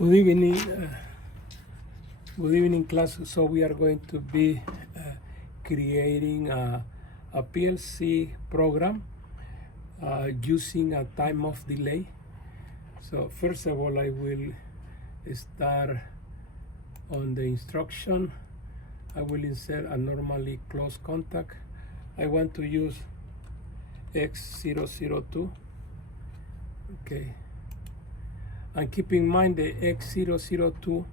Good evening, class. So we are going to be creating a PLC program using a time of delay. So first of all, I will start on the instruction. I will insert a normally close contact. I want to use X002. Okay. And keep in mind the X002,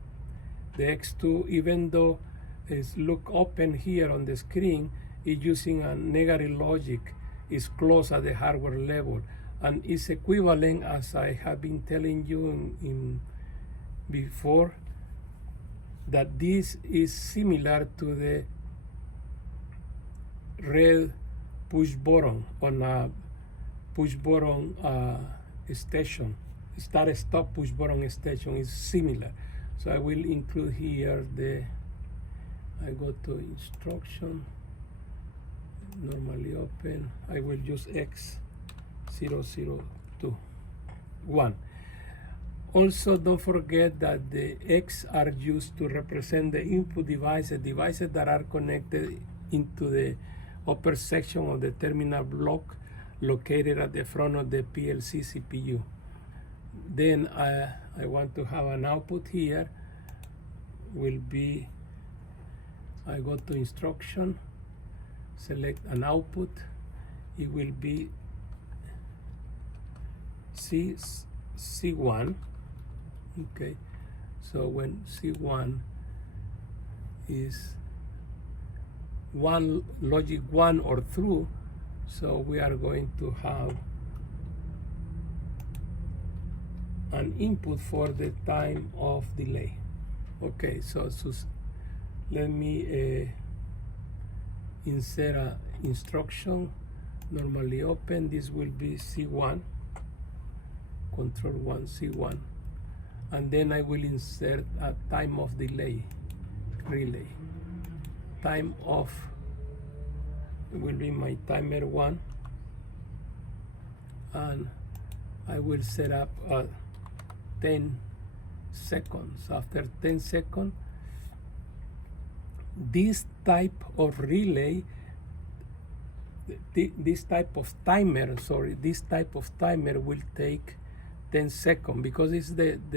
the X2, even though it's look open here on the screen, it's using a negative logic, is close at the hardware level, and is equivalent, as I have been telling you in before, that this is similar to the red push button on a push button station. Start stop push button station is similar. So I will include here I go to instruction, normally open. I will use X002-1. Also, don't forget that the X are used to represent the input devices that are connected into the upper section of the terminal block located at the front of the PLC CPU. Then I want to have an output here. Will be, I go to instruction, select an output. It will be C1. Okay, so when C1 is one logic 1 or through, so we are going to have an input for the time of delay. Okay, so let me insert an instruction, normally open. This will be C1, control 1, C1, and then I will insert a time of delay, relay. Time of will be my timer 1, and I will set up a 10 seconds. After 10 seconds, this type of relay, this type of timer will take 10 seconds, because it's the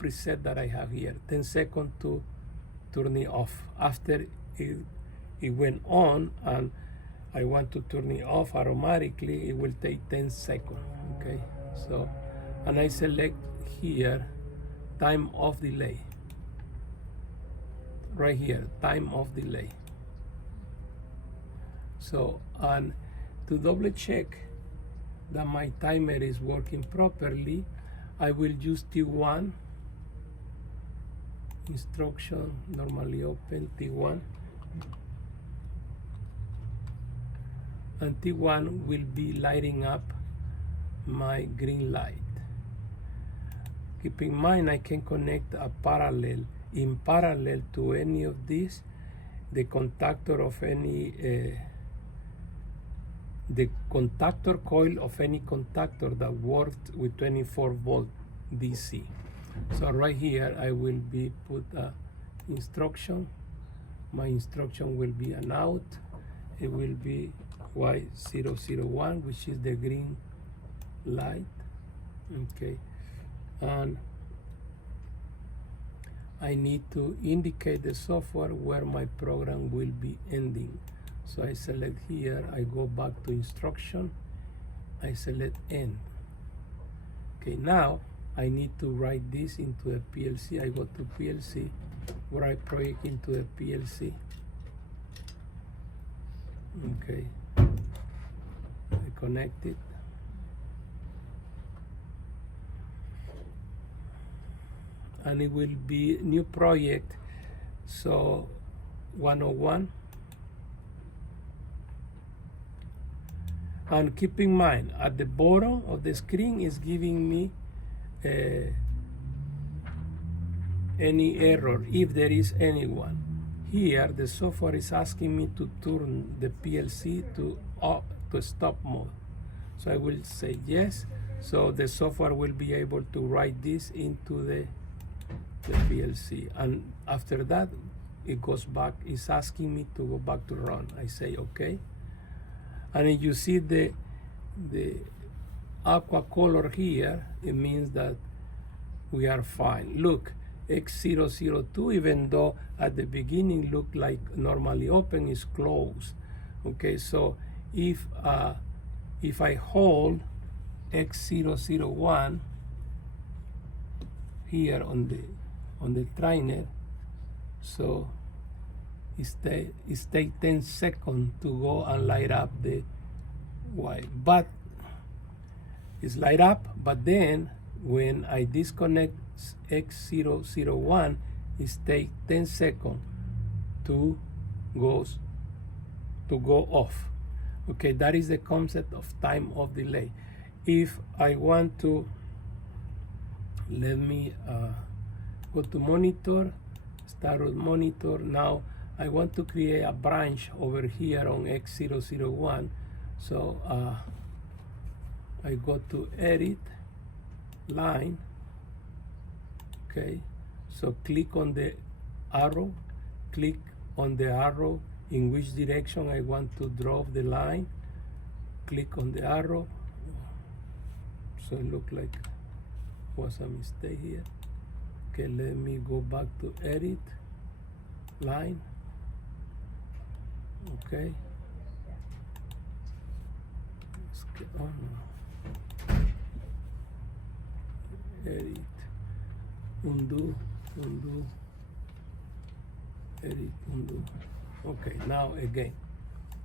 preset that I have here, 10 seconds to turn it off. After it went on and I want to turn it off automatically, it will take 10 seconds. Okay, so, and I select here time of delay, right here, time of delay. So, and to double check that my timer is working properly, I will use T1, instruction, normally open, T1, and T1 will be lighting up my green light. Keep in mind, I can connect in parallel to any of these, the contactor of any, the contactor coil of any contactor that works with 24 volt DC. So right here, I will be put a instruction. My instruction will be an out. It will be Y001, which is the green light. Okay. And I need to indicate the software where my program will be ending. So I select here, I go back to instruction, I select end. Okay, now I need to write this into the PLC. I go to PLC, write project into the PLC. Okay, I connect it. And it will be new project, so 101. And keep in mind, at the bottom of the screen is giving me any error, if there is any one. Here, the software is asking me to turn the PLC to stop mode. So I will say yes. So the software will be able to write this into the the PLC, and after that it goes back. It's asking me to go back to run. I say okay, and if you see the aqua color here, it means that we are fine. Look, X002, even though at the beginning looked like normally open, is closed. Okay, so if I hold X001 here on the trainer, so it takes 10 seconds to go and light up the white, but it's light up. But then when I disconnect X001, it takes 10 seconds to go off. Okay, that is the concept of time of delay. If I want to, let me go to monitor, start with monitor. Now I want to create a branch over here on X001. So I go to edit, line. Okay, so click on the arrow, click on the arrow in which direction I want to draw the line. Click on the arrow. So it looked like was a mistake here. Okay, let me go back to edit, line. Okay. Let's get on. Edit, undo, edit, undo. Okay, now again,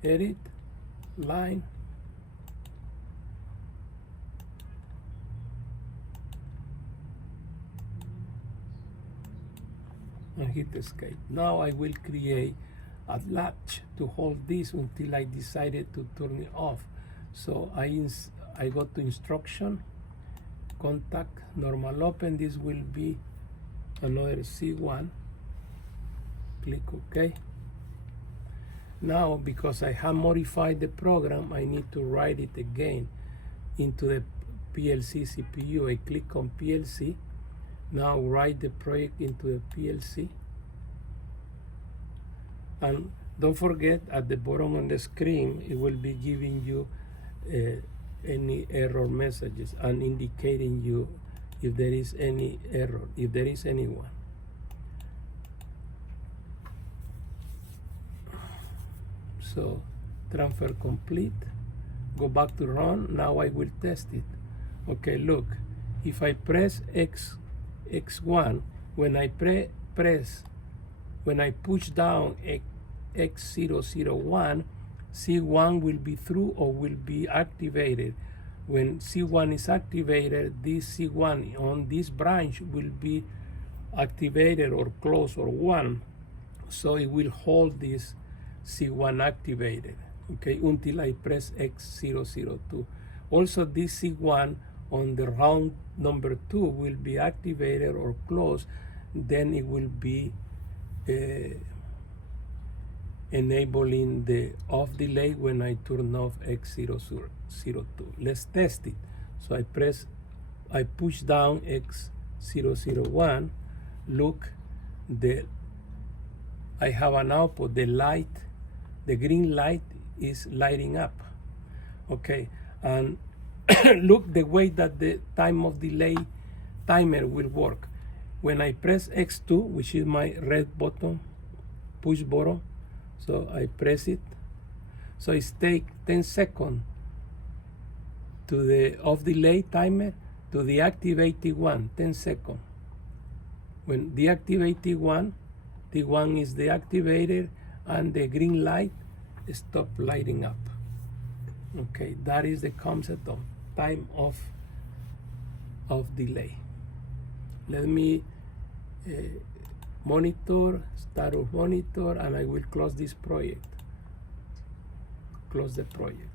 edit, line, and hit escape. Now I will create a latch to hold this until I decided to turn it off. So I go to instruction, contact, normal open. This will be another C1. Click OK. Now, because I have modified the program, I need to write it again into the PLC CPU. I click on PLC. Now write the project into the PLC. And don't forget, at the bottom on the screen, it will be giving you any error messages and indicating you if there is any error, if there is any one. So transfer complete, go back to run. Now I will test it. Okay, look, if I press X1, when I when I push down X001, C1 will be through or will be activated. When C1 is activated, this C1 on this branch will be activated or closed or 1. So it will hold this C1 activated, okay, until I press X002. Also, this C1 on the round number 2 will be activated or closed. Then it will be enabling the off delay when I turn off X002. Let's test it. So I push down X001. Look, I have an output. The light, the green light is lighting up. Okay, and look the way that the time of delay timer will work. When I press X2, which is my red button, push button, so I press it. So it takes 10 seconds to the off delay timer to deactivate T1, 10 seconds. When deactivate T1, T1 is deactivated and the green light stop lighting up. Okay, that is the concept of time of delay. Let me monitor, start of monitor, and I will close this project. Close the project.